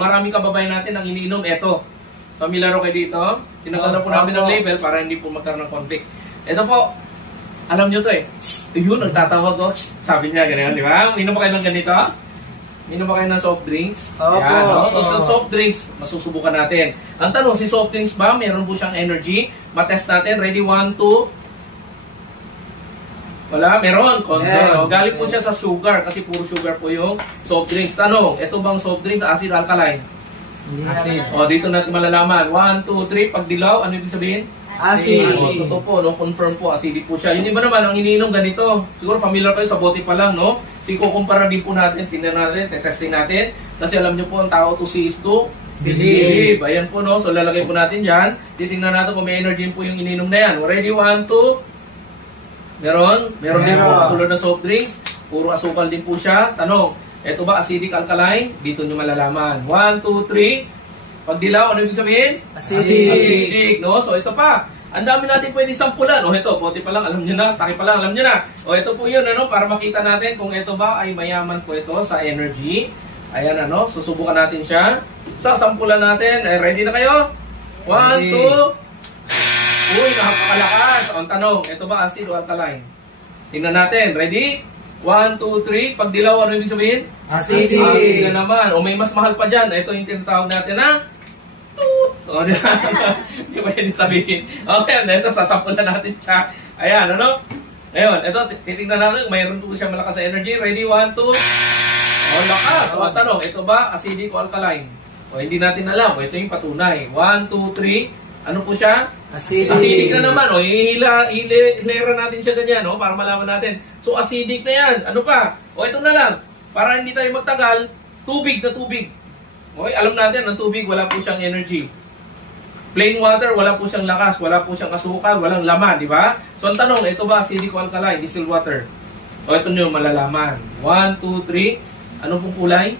Maraming kababayan natin ang iniinom. Ito, familiar kayo dito. Tinanggal na po namin ang label para hindi po magkaroon ng conflict. Ito po, alam nyo to eh. Yun, nagtatawag ko. Sabi niya, ganyan, di ba? Minom ba kayo ng ganito? Minom ba kayo ng soft drinks? Yan, no? So, sa soft drinks, masusubukan natin. Ang tanong, si soft drinks ba, meron po siyang energy? Matest natin. Ready? 1, 2. Wala, meron. Konti. Yeah. Galing po siya sa sugar kasi puro sugar po yung soft drinks. Tanong, ito bang soft drinks, acid, alkaline? Acid. O, dito natin malalaman. 1, 2, 3. Pag dilaw, ano ibig sabihin? Acid. O, totoo po, no? Confirm po, acidic po siya. Yung iba naman, ang iniinom ganito. Siguro familiar kayo sa bote pa lang, no? Kukumpara din po natin, tingnan natin, testing natin. Kasi alam nyo po, ang tao to see is to believe. Ayan po, no? So, lalagay po natin dyan. Titingnan natin kung may energy po yung iniinom na yan. Ready? 1, 2. Meron din po katulad ng soft drinks. Puro asukal din po siya. Tanong, ito ba acidic alkaline? Dito nyo malalaman. 1, 2, 3. Pag dilaw, ano ibig sabihin? Acidic. No? So ito pa. Ang dami natin pwede sampulan. O ito, bote pa lang, alam nyo na. Taki pa lang, alam nyo na. O ito po yun, ano, para makita natin kung ito ba ay mayaman po ito sa energy. Ayan, ano, susubukan natin siya. Sasampulan natin. Ready na kayo? 1, 2. Uy, nakapakalakas. Ang tanong, ito ba acid o alkaline? Tingnan natin. Ready? 1, 2, 3. Pag dilaw, ano ibig sabihin? Acid. Acid na naman. O may mas mahal pa dyan. Ito yung tinatawag natin na toot. O, di ba yun sabihin? Okay, ito, sasampulan natin siya. Ayan, ano? Ngayon, ito, titignan natin. Mayroon po siya malakas sa energy. Ready? 1, 2. O, lakas. O, ang tanong, ito ba acidic o alkaline? O, hindi natin alam. O, ito yung patunay. 1, 2, 3. Ano po siya? Acidic na naman. O, hilera natin siya ganyan, no? Para malaman natin. So, acidic na yan. Ano pa? O, ito na lang. Para hindi tayo magtagal, tubig na tubig. Okay, alam natin, ang tubig, wala po siyang energy. Plain water, wala po siyang lakas, wala po siyang asukal, walang laman, di ba? So, ang tanong, ito ba acidic o alkaline? Distilled water. O, ito nyo malalaman. 1, 2, 3. Anong pong kulay?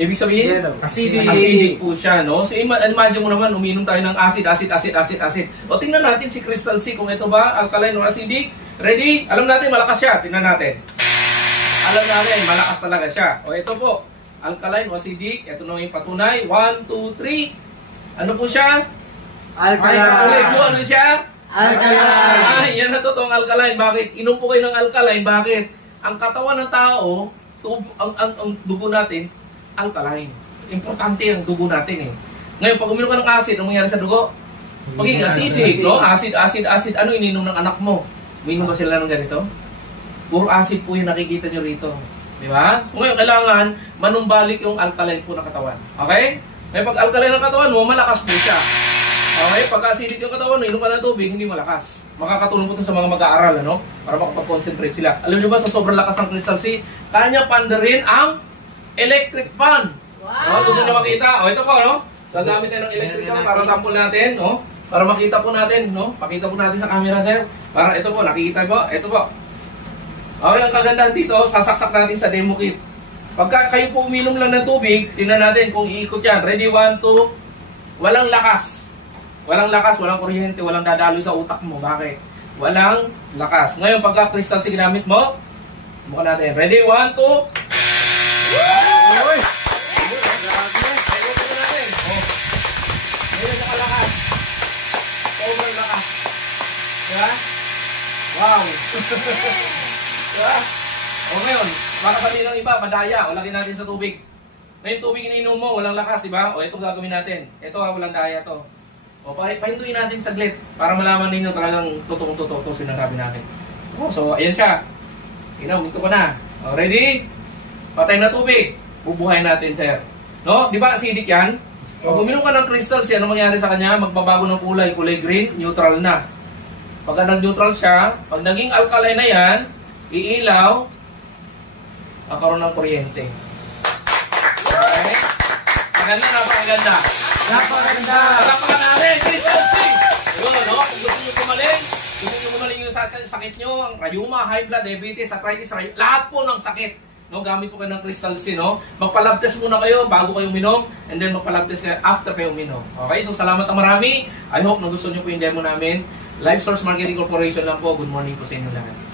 Ibig sabihin, acidic po siya, no? So, imagine mo naman, uminom tayo ng acid. O, tingnan natin si Crystal C, kung ito ba, alkaline o acidic. Ready? Alam natin, malakas siya. Tingnan natin. Alam natin, malakas talaga siya. O, ito po, alkaline o acidic. Ito na yung patunay. 1, 2, 3. Ano po siya? Alkaline. Ano siya? Alkaline. Yan na totoong alkaline. Bakit? Inom po kayo ng alkaline. Bakit? Ang katawan ng tao, ang dugo natin, alkaline. Importante ang dugo natin eh. Ngayon, pag uminom ka ng acid, anong mangyari sa dugo? Magiging acidic, no? Acid. Ano ininom ng anak mo? Uminom ba sila ng ganito? Puro acid po yung nakikita nyo rito. Di ba? So, ngayon, kailangan manumbalik yung alkaline po ng katawan. Okay? Ngayon, pag alkaline ng katawan mo, malakas po siya. Okay? Pag acidic yung katawan mo, inom ka ng tubig, hindi malakas. Makakatulong po ito sa mga mag-aaral, ano? Para makapag-concentrate sila. Alam nyo ba, sa sobrang lakas ng Crystal C, kanya pandarin ang electric fan. Wow! Gusto nyo makita? O, ito po, no? So, gamit tayo ng electric fan para sample natin, no? Para makita po natin, no? Pakita po natin sa camera, sir. Para ito po, nakikita po. Ito po. Okay, ang kagandahan dito, sasaksak natin sa demo kit. Pagka kayo po uminom lang ng tubig, tingnan natin kung iikot yan. Ready, 1, 2. Walang lakas. Walang lakas, walang kuryente, walang dadaloy sa utak mo. Bakit? Walang lakas. Ngayon, pagka Crystal C ginamit mo, bukan natin. Ready, 1, 2. Wow! Diba? O ngayon, baka sabihin ng iba, madaya, o lagyan natin sa tubig. Ngayon, tubig ininom mo, walang lakas, diba? O ito gagawin natin. Ito walang daya to. O pahintuin natin saglit para malaman ninyo talagang totoong-totoo ito sinasabi natin. O, so, ayan siya. Ito ko na. O, ready? Patay na tubig. Bubuhayin natin, sir. No? Di ba acidic yan? Pag uminom ka ng Crystal C, ano mangyari sa kanya? Magbabago ng kulay. Kulay green, neutral na. Pagka nag-neutral siya, pag naging alkaline na yan, iilaw, magkaroon ng kuryente. Okay? Maganda, napakaganda. Napakaganda. Crystal C! Yun, no? Kung gusto nyo gumaling yung sakit nyo, ang rayuma, high blood, diabetes, arthritis, lahat po ng sakit. No, gamit po kayo ng Crystal C, no? Magpa-lab test muna kayo bago kayo uminom, and then magpa-lab test kayo after kayo uminom. Okay? So, salamat ang marami. I hope na gusto nyo po yung demo namin. Life Source Marketing Corporation lang po. Good morning po sa inyo lahat.